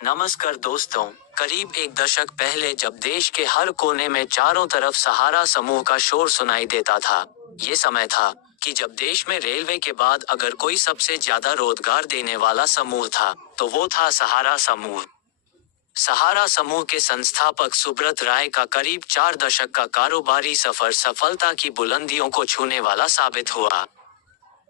नमस्कार दोस्तों। करीब एक दशक पहले जब देश के हर कोने में चारों तरफ सहारा समूह का शोर सुनाई देता था, ये समय था कि जब देश में रेलवे के बाद अगर कोई सबसे ज्यादा रोजगार देने वाला समूह था, तो वो था सहारा समूह। सहारा समूह के संस्थापक सुब्रत राय का करीब 4 दशक का कारोबारी सफर सफलता की बुलंदियों को छूने वाला साबित हुआ।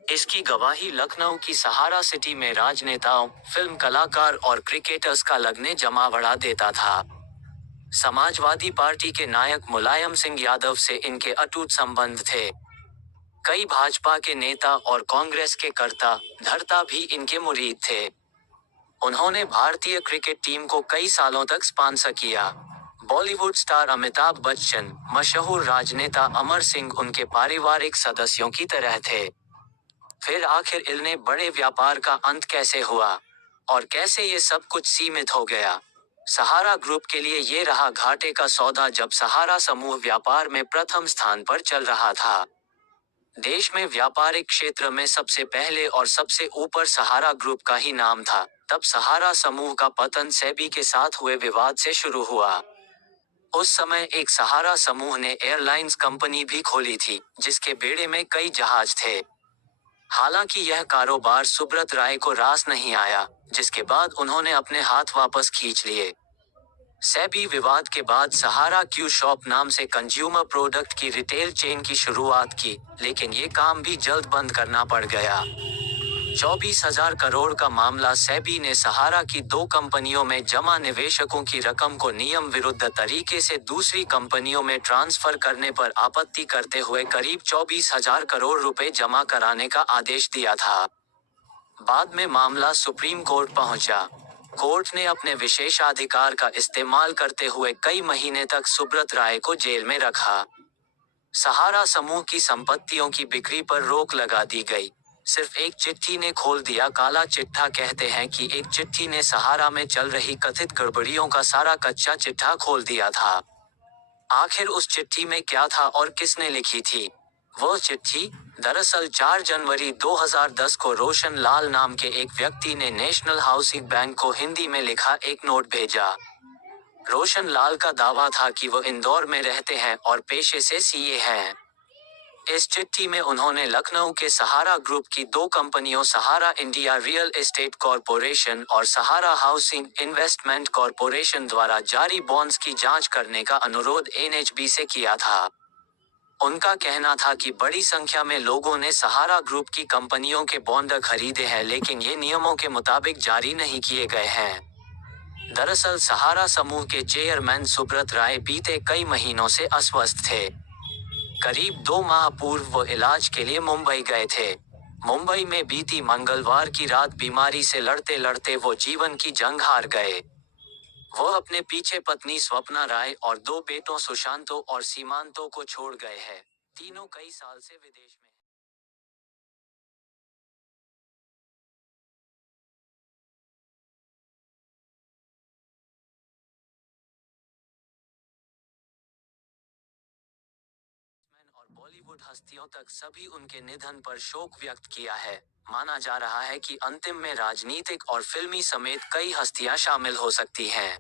इसकी गवाही लखनऊ की सहारा सिटी में राजनेताओं, फिल्म कलाकार और क्रिकेटर्स का लगने जमावड़ा देता था। समाजवादी पार्टी के नायक मुलायम सिंह यादव से इनके अटूट संबंध थे। कई भाजपा के नेता और कांग्रेस के कर्ता धर्ता भी इनके मुरीद थे। उन्होंने भारतीय क्रिकेट टीम को कई सालों तक स्पॉन्सर किया। बॉलीवुड स्टार अमिताभ बच्चन, मशहूर राजनेता अमर सिंह उनके पारिवारिक सदस्यों की तरह थे। फिर आखिर इतने बड़े व्यापार का अंत कैसे हुआ? और कैसे ये सब कुछ सीमित हो गया? सहारा ग्रुप के लिए ये रहा घाटे का सौदा जब सहारा समूह व्यापार में प्रथम स्थान पर चल रहा था। देश में व्यापारिक क्षेत्र में सबसे पहले और सबसे ऊपर सहारा ग्रुप का ही नाम था। तब सहारा समूह का पतन सेबी के साथ हुए विवाद से शुरू हुआ। उस समय एक सहारा समूह ने एयरलाइंस कंपनी भी खोली थी, जिसके बेड़े में कई जहाज थे। हालांकि यह कारोबार सुब्रत राय को रास नहीं आया, जिसके बाद उन्होंने अपने हाथ वापस खींच लिए। सेबी विवाद के बाद सहारा क्यू शॉप नाम से कंज्यूमर प्रोडक्ट की रिटेल चेन की शुरुआत की, लेकिन ये काम भी जल्द बंद करना पड़ गया। 24,000 करोड़ का मामला सेबी ने सहारा की दो कंपनियों में जमा निवेशकों की रकम को नियम विरुद्ध तरीके से दूसरी कंपनियों में ट्रांसफर करने पर आपत्ति करते हुए करीब 24,000 करोड़ रुपए जमा कराने का आदेश दिया था। बाद में मामला सुप्रीम कोर्ट पहुंचा। कोर्ट ने अपने विशेषाधिकार का इस्तेमाल करते हुए कई महीने तक सुब्रत राय को जेल में रखा। सहारा समूह की संपत्तियों की बिक्री पर रोक लगा दी गई। सिर्फ एक चिट्ठी ने खोल दिया काला चिट्ठा। कहते हैं कि एक चिट्ठी ने सहारा में चल रही कथित गड़बड़ियों का सारा कच्चा चिट्ठा खोल दिया था। आखिर उस चिट्ठी में क्या था और किसने लिखी थी? वो चिट्ठी दरअसल 4 जनवरी 2010 को रोशन लाल नाम के एक व्यक्ति ने नेशनल हाउसिंग बैंक को हिंदी में लिखा एक नोट भेजा। रोशन लाल का दावा था कि वो इंदौर में रहते हैं और पेशे से सीए हैं। इस चिट्ठी में उन्होंने लखनऊ के सहारा ग्रुप की दो कंपनियों सहारा इंडिया रियल एस्टेट कॉरपोरेशन और सहारा हाउसिंग इन्वेस्टमेंट कॉरपोरेशन द्वारा जारी बॉन्ड्स की जांच करने का अनुरोध एनएचबी से किया था। उनका कहना था कि बड़ी संख्या में लोगों ने सहारा ग्रुप की कंपनियों के बॉन्ड खरीदे हैं, लेकिन ये नियमों के मुताबिक जारी नहीं किए गए हैं। दरअसल सहारा समूह के चेयरमैन सुब्रत राय बीते कई महीनों से अस्वस्थ थे। करीब 2 माह पूर्व वो इलाज के लिए मुंबई गए थे। मुंबई में बीती मंगलवार की रात बीमारी से लड़ते लड़ते वो जीवन की जंग हार गए। वो अपने पीछे पत्नी स्वप्ना राय और 2 बेटों सुशांतो और सीमांतो को छोड़ गए हैं। तीनों कई साल से विदेश में। और बॉलीवुड हस्तियों तक सभी उनके निधन पर शोक व्यक्त किया है। माना जा रहा है कि अंतिम में राजनीतिक और फिल्मी समेत कई हस्तियां शामिल हो सकती हैं।